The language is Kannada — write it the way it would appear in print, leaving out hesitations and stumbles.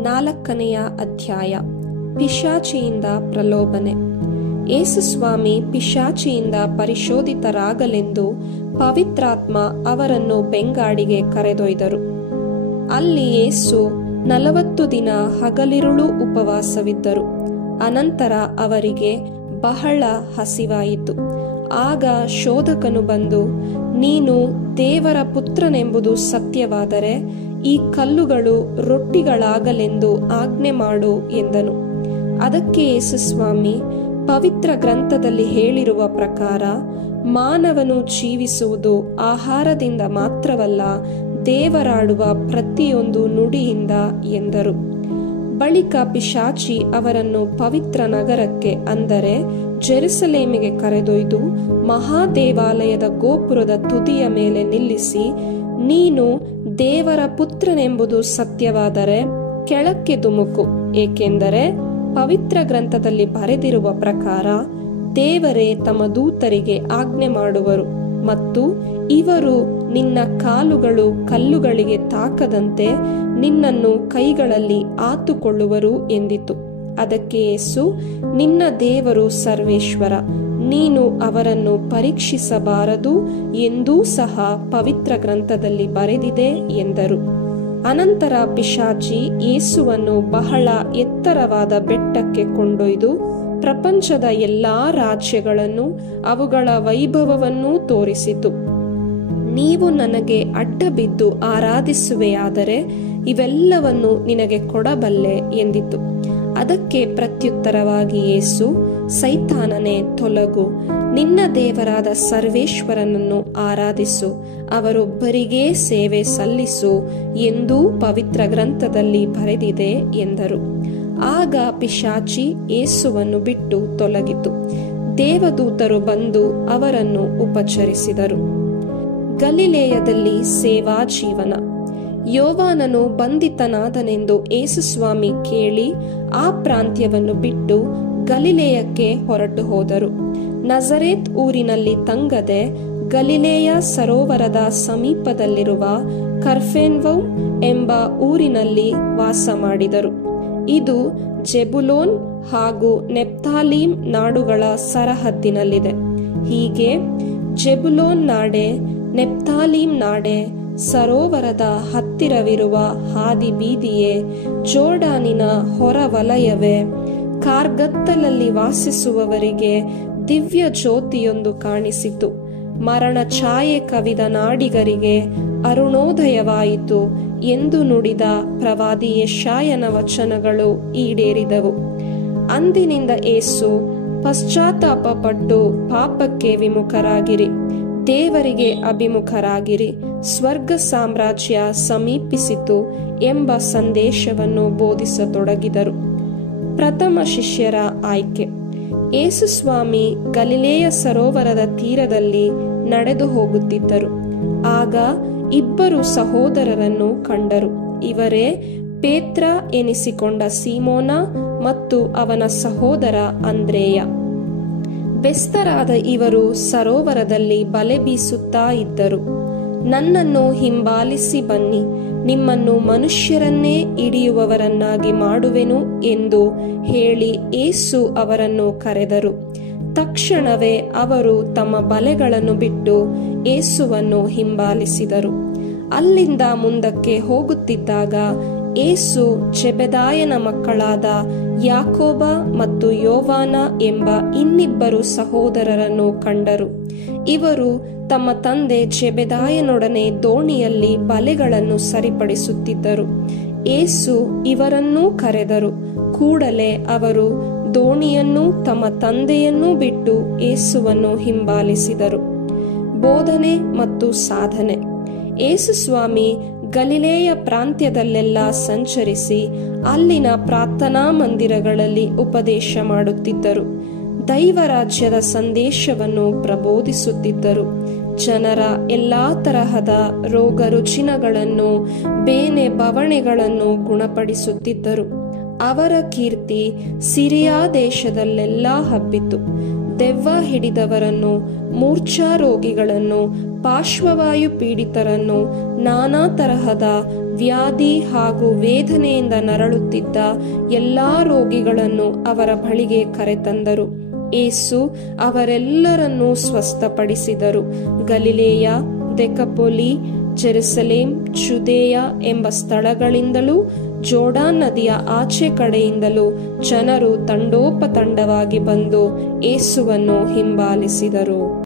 4ನೇ ಅಧ್ಯಾಯ. ಪಿಶಾಚಿಯಿಂದ ಪ್ರಲೋಭನೆ. ಯೇಸುಸ್ವಾಮಿ ಪಿಶಾಚಿಯಿಂದ ಪರಿಶೋಧಿತರಾಗಲೆಂದು ಪವಿತ್ರಾತ್ಮ ಅವರನ್ನು ಬೆಂಗಾಡಿಗೆ ಕರೆದೊಯ್ದರು. ಅಲ್ಲಿ ಯೇಸು 40 ದಿನ ಹಗಲಿರುಳು ಉಪವಾಸವಿದ್ದರು. ಅನಂತರ ಅವರಿಗೆ ಬಹಳ ಹಸಿವಾಯಿತು. ಆಗ ಶೋಧಕನು ಬಂದು, ನೀನು ದೇವರ ಪುತ್ರನೆಂಬುದು ಸತ್ಯವಾದರೆ ಈ ಕಲ್ಲುಗಳು ರೊಟ್ಟಿಗಳಾಗಲೆಂದು ಆಜ್ಞೆ ಮಾಡು ಎಂದನು. ಅದಕ್ಕೆ ಯೇಸುಸ್ವಾಮಿ, ಪವಿತ್ರ ಗ್ರಂಥದಲ್ಲಿ ಹೇಳಿರುವ ಪ್ರಕಾರ ಮಾನವನು ಜೀವಿಸುವುದು ಆಹಾರದಿಂದ ಮಾತ್ರವಲ್ಲ, ದೇವರಾಡುವ ಪ್ರತಿಯೊಂದು ನುಡಿಯಿಂದ ಎಂದರು. ಬಳಿಕ ಪಿಶಾಚಿ ಅವರನ್ನು ಪವಿತ್ರ ನಗರಕ್ಕೆ, ಅಂದರೆ ಜೆರುಸಲೇಮಿಗೆ ಕರೆದೊಯ್ದು ಮಹಾದೇವಾಲಯದ ಗೋಪುರದ ತುದಿಯ ಮೇಲೆ ನಿಲ್ಲಿಸಿ, ನೀನು ದೇವರ ಪುತ್ರನೆಂಬುದು ಸತ್ಯವಾದರೆ ಕೆಳಕ್ಕೆ ಧುಮುಕು, ಏಕೆಂದರೆ ಪವಿತ್ರ ಗ್ರಂಥದಲ್ಲಿ ಬರೆದಿರುವ ಪ್ರಕಾರ ದೇವರೇ ತಮ್ಮ ದೂತರಿಗೆ ಆಜ್ಞೆ ಮಾಡುವರು ಮತ್ತು ಇವರು ನಿನ್ನ ಕಾಲುಗಳು ಕಲ್ಲುಗಳಿಗೆ ತಾಕದಂತೆ ನಿನ್ನನ್ನು ಕೈಗಳಲ್ಲಿ ಆತುಕೊಳ್ಳುವರು ಎಂದಿತು. ಅದಕ್ಕೆ ಯೇಸು, ನಿನ್ನ ದೇವರು ಸರ್ವೇಶ್ವರ, ನೀನು ಅವರನ್ನು ಪರೀಕ್ಷಿಸಬಾರದು ಎಂದೂ ಸಹ ಪವಿತ್ರ ಗ್ರಂಥದಲ್ಲಿ ಬರೆದಿದೆ ಎಂದರು. ಅನಂತರ ಪಿಶಾಚಿ ಯೇಸುವನ್ನು ಬಹಳ ಎತ್ತರವಾದ ಬೆಟ್ಟಕ್ಕೆ ಕೊಂಡೊಯ್ದು ಪ್ರಪಂಚದ ಎಲ್ಲಾ ರಾಜ್ಯಗಳನ್ನು ಅವುಗಳ ವೈಭವವನ್ನೂ ತೋರಿಸಿತು. ನೀವು ನನಗೆ ಅಡ್ಡ ಬಿದ್ದು ಆರಾಧಿಸುವೆಯಾದರೆ ಇವೆಲ್ಲವನ್ನು ನಿನಗೆ ಕೊಡಬಲ್ಲೆ ಎಂದಿತು. ಅದಕ್ಕೆ ಪ್ರತ್ಯುತ್ತರವಾಗಿ ಯೇಸು, ಸೈತಾನನೇ ತೊಲಗು, ನಿನ್ನ ದೇವರಾದ ಸರ್ವೇಶ್ವರನನ್ನು ಆರಾಧಿಸು, ಅವರೊಬ್ಬರಿಗೇ ಸೇವೆ ಸಲ್ಲಿಸು ಎಂದೂ ಪವಿತ್ರ ಗ್ರಂಥದಲ್ಲಿ ಬರೆದಿದೆ ಎಂದರು. ಆಗ ಪಿಶಾಚಿ ಯೇಸುವನ್ನು ಬಿಟ್ಟು ತೊಲಗಿತು. ದೇವದೂತರು ಬಂದು ಅವರನ್ನು ಉಪಚರಿಸಿದರು. ಗಲಿಲೇಯದಲ್ಲಿ ಸೇವಾ ಜೀವನ. ಯೋವಾನನು ಬಂಧಿತನಾದನೆಂದು ಯೇಸುಸ್ವಾಮಿ ಕೇಳಿ ಆ ಪ್ರಾಂತ್ಯವನ್ನು ಬಿಟ್ಟು ಗಲಿಲೇಯಕ್ಕೆ ಹೊರಟು ಹೋದರು. ನಜರೇತ್ ಊರಿನಲ್ಲಿ ತಂಗದೆ ಗಲಿಲೇಯ ಸರೋವರದ ಸಮೀಪದಲ್ಲಿರುವ ಕಫರ್ನಹೂಮ್ ಎಂಬ ಊರಿನಲ್ಲಿ ವಾಸ ಮಾಡಿದರು. ಇದು ಜೆಬುಲೋನ್ ಹಾಗೂ ನೆಫ್ತಾಲೀಮ್ ನಾಡುಗಳ ಸರಹದ್ದಿನಲ್ಲಿದೆ. ಹೀಗೆ ಜೆಬುಲೋನ್ ನಾಡೆ, ನೆಫ್ತಾಲೀಮ್ ನಾಡೆ, ಸರೋವರದ ಹತ್ತಿರವಿರುವ ಹಾದಿ ಬೀದಿಯೇ, ಜೋರ್ಡಾನಿನ ಹೊರವಲಯವೇ, ಕಾರ್ಗತ್ತಲಲ್ಲಿ ವಾಸಿಸುವವರಿಗೆ ದಿವ್ಯ ಜ್ಯೋತಿಯೊಂದು ಕಾಣಿಸಿತು. ಮರಣ ಛಾಯೆ ಕವಿದ ನಾಡಿಗರಿಗೆ ಅರುಣೋದಯವಾಯಿತು ಎಂದು ನುಡಿದ ಪ್ರವಾದಿ ಯೆಶಾಯನ ವಚನಗಳು ಈಡೇರಿದವು. ಅಂದಿನಿಂದ ಯೇಸು, ಪಶ್ಚಾತ್ತಾಪ ಪಟ್ಟು ಪಾಪಕ್ಕೆ ವಿಮುಖರಾಗಿರಿ, ದೇವರಿಗೆ ಅಭಿಮುಖರಾಗಿರಿ, ಸ್ವರ್ಗ ಸಾಮ್ರಾಜ್ಯ ಸಮೀಪಿಸಿತು ಎಂಬ ಸಂದೇಶವನ್ನು ಬೋಧಿಸತೊಡಗಿದರು. ಪ್ರಥಮ ಶಿಷ್ಯರ ಆಯ್ಕೆ. ಯೇಸುಸ್ವಾಮಿ ಗಲಿಲೇಯ ಸರೋವರದ ತೀರದಲ್ಲಿ ನಡೆದು ಹೋಗುತ್ತಿದ್ದರು. ಆಗ 2 ಸಹೋದರರನ್ನು ಕಂಡರು. ಇವರೇ ಪೇತ್ರ ಎನಿಸಿಕೊಂಡ ಸೀಮೋನ ಮತ್ತು ಅವನ ಸಹೋದರ ಅಂದ್ರೇಯ. ಬೆಸ್ತರಾದ ಇವರು ಸರೋವರದಲ್ಲಿ ಬಲೆ ಬೀಸುತ್ತಾ ಇದ್ದರು. ನನ್ನನ್ನು ಹಿಂಬಾಲಿಸಿ ಬನ್ನಿ, ನಿಮ್ಮನ್ನು ಮನುಷ್ಯರನ್ನೇ ಹಿಡಿಯುವವರನ್ನಾಗಿ ಮಾಡುವೆನು ಎಂದು ಹೇಳಿ ಯೇಸು ಅವರನ್ನು ಕರೆದರು. ತಕ್ಷಣವೇ ಅವರು ತಮ್ಮ ಬಲೆಗಳನ್ನು ಬಿಟ್ಟು ಯೇಸುವನ್ನು ಹಿಂಬಾಲಿಸಿದರು. ಅಲ್ಲಿಂದ ಮುಂದಕ್ಕೆ ಹೋಗುತ್ತಿದ್ದಾಗ ಯೇಸು ಜೆಬೆದಾಯನ ಮಕ್ಕಳಾದ ಯಾಕೋಬ ಮತ್ತು ಯೋವಾನ ಎಂಬ 2 ಸಹೋದರರನ್ನು ಕಂಡರು. ಇವರು ತಮ್ಮ ತಂದೆ ಜೆಬೆದಾಯನೊಡನೆ ದೋಣಿಯಲ್ಲಿ ಬಲೆಗಳನ್ನು ಸರಿಪಡಿಸುತ್ತಿದ್ದರು. ಯೇಸು ಇವರನ್ನೂ ಕರೆದರು. ಕೂಡಲೇ ಅವರು ದೋಣಿಯನ್ನೂ ತಮ್ಮ ತಂದೆಯನ್ನೂ ಬಿಟ್ಟು ಯೇಸುವನ್ನು ಹಿಂಬಾಲಿಸಿದರು. ಬೋಧನೆ ಮತ್ತು ಸಾಧನೆ. ಯೇಸುಸ್ವಾಮಿ ಗಲಿಲೇಯ ಪ್ರಾಂತ್ಯದಲ್ಲೆಲ್ಲ ಸಂಚರಿಸಿ ಅಲ್ಲಿನ ಪ್ರಾರ್ಥನಾ ಮಂದಿರಗಳಲ್ಲಿ ಉಪದೇಶ ಮಾಡುತ್ತಿದ್ದರು. ದೈವರಾಜ್ಯದ ಸಂದೇಶವನ್ನು ಪ್ರಬೋಧಿಸುತ್ತಿದ್ದರು. ಜನರ ಎಲ್ಲಾ ತರಹದ ರೋಗ ರುಜಿನಗಳನ್ನು, ಬೇನೆ ಬವಣೆಗಳನ್ನು ಗುಣಪಡಿಸುತ್ತಿದ್ದರು. ಅವರ ಕೀರ್ತಿ ಸಿರಿಯಾ ದೇಶದಲ್ಲೆಲ್ಲ ಹಬ್ಬಿತು. ದೆವ್ವ ಹಿಡಿದವರನ್ನು, ಮೂರ್ಛಾ ರೋಗಿಗಳನ್ನು, ಪಾರ್ಶ್ವವಾಯು ಪೀಡಿತರನ್ನು, ನಾನಾ ತರಹದ ವ್ಯಾಧಿ ಹಾಗೂ ವೇದನೆಯಿಂದ ನರಳುತ್ತಿದ್ದ ಎಲ್ಲಾ ರೋಗಿಗಳನ್ನು ಅವರ ಬಳಿಗೆ ಕರೆತಂದರು. ಯೇಸು ಅವರೆಲ್ಲರನ್ನೂ ಸ್ವಸ್ಥಪಡಿಸಿದರು. ಗಲಿಲೇಯ, ದೆಕಪೊಲಿ, ಜೆರುಸಲೇಮ್, ಜುದೇಯ ಎಂಬ ಸ್ಥಳಗಳಿಂದಲೂ ಜೋರ್ಡಾನ್ ನದಿಯ ಆಚೆ ಕಡೆಯಿಂದಲೂ ಜನರು ತಂಡೋಪತಂಡವಾಗಿ ಬಂದು ಯೇಸುವನ್ನು ಹಿಂಬಾಲಿಸಿದರು.